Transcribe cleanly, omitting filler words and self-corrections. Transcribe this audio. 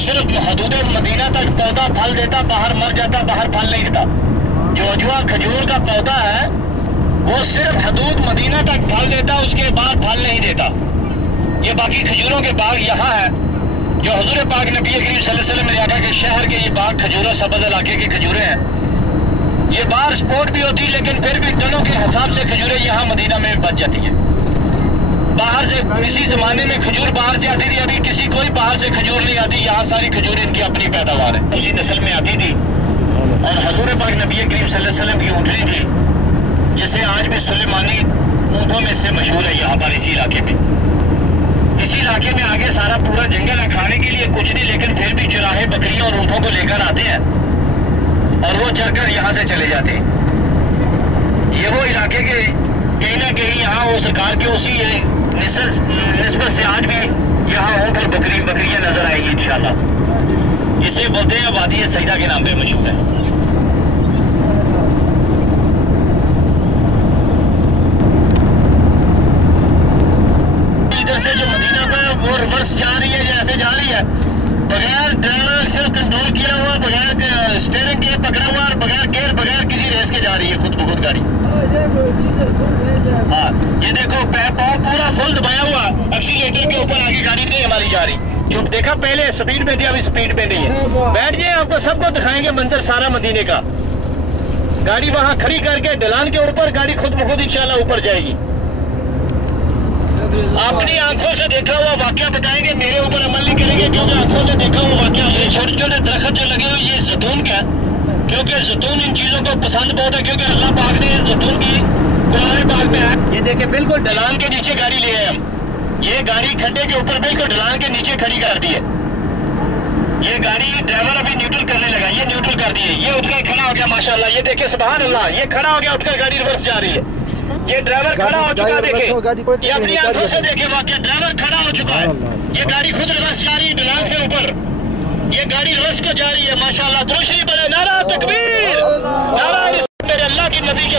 सिर्फ हदूद मदीना तक पौधा फल देता, बाहर मर जाता, बाहर फल नहीं देता। जो अजवा खजूर का पौधा है वो सिर्फ हदूद मदीना तक फल देता, उसके बाद फल नहीं देता। ये बाकी खजूरों के बाग यहाँ है जो हुजूर पाक नबी करीम सल्लल्लाहु अलैहि वसल्लम ने आका के शहर के ये बाग खजूरों सबद इलाके के खजूरें हैं। ये बाहर स्पोर्ट भी होती है लेकिन फिर भी टनों के हिसाब से खजूरें यहाँ मदीना में बच जाती है। बाहर से किसी जमाने में खजूर बाहर से आती थी, अभी किसी कोई बाहर से खजूर नहीं आती। यहाँ सारी खजूर इनकी अपनी पैदावार है, उसी नस्ल में आती थी। और हुजूर पाक नबी करीम सल्लल्लाहु अलैहि वसल्लम की ऊँटनी थी जिसे आज भी सुलेमानी ऊँटों में से मशहूर है यहाँ पर इसी इलाके में। इसी इलाके में आगे सारा पूरा जंगल है, खाने के लिए कुछ नहीं, लेकिन फिर भी चुराहे बकरियों और ऊँटों को लेकर आते हैं और वो चढ़कर यहाँ से चले जाते हैं। ये वो इलाके के कहीं ना कहीं यहाँ वो सरकार के उसी निस्बत से आज भी यहाँ हो पर बकरियां नजर आएगी इंशाल्लाह। इसे बोलते हैं वादी सईदा के नाम पे मशहूर है। इधर से जो मदीना का वो रिवर्स जा रही है, जैसे जा रही है बगैर ड्राइवर से कंट्रोल किया हुआ, बगैर स्टीयरिंग के पकड़ा हुआ और बगैर गेयर, बगैर किसी रेस के जा रही है खुद ब खुद गाड़ी। हाँ ये देखो पाँव पूरा फुल दबाया हुआ, एक्सीलेटर के ऊपर आगे गाड़ी नहीं हमारी जा रही। जो देखा पहले स्पीड में थी, अभी स्पीड में नहीं है। बैठ जाए, आपको सबको दिखाएंगे मंजर सारा मदीने का। गाड़ी वहाँ खड़ी करके ढलान के ऊपर गाड़ी खुद ब खुद इंशाल्लाह ऊपर जाएगी। अपनी आंखों से देखा हुआ वाकया बताएंगे, मेरे ऊपर अमल नहीं करेंगे क्योंकि आंखों से देखा हुआ वाकया। ये छोटे छोटे दरख्त जो लगे हुए ये जैतून का, क्योंकि जैतून इन चीजों को पसंद बहुत है, क्योंकि अल्लाह पाक ने जैतून की कुरान पाक में है। ये देखे बिल्कुल ढलान के नीचे गाड़ी ले आए हम। ये गाड़ी खड्डे के ऊपर बिल्कुल ढलान के नीचे खड़ी कर दी है। ये गाड़ी ड्राइवर अभी न्यूट्रल करने लगा, ये न्यूट्रल कर दी है, ये उठकर खड़ा हो गया माशाल्लाह। ये देखे सुभान अल्लाह, ये खड़ा हो गया, उठकर गाड़ी रिवर्स जा रही है। ये ड्राइवर खड़ा हो चुका, देखे ये अपनी आंखों से देखे वाकया, ड्राइवर खड़ा हो चुका है। ये गाड़ी खुद रिवर्स जा रही है ढलान से ऊपर, ये गाड़ी रिवर्स को जा रही है माशाल्लाह। दुरूद शरीफ पढ़े, नारा तकबीर, नारा मेरे अल्लाह की नबी के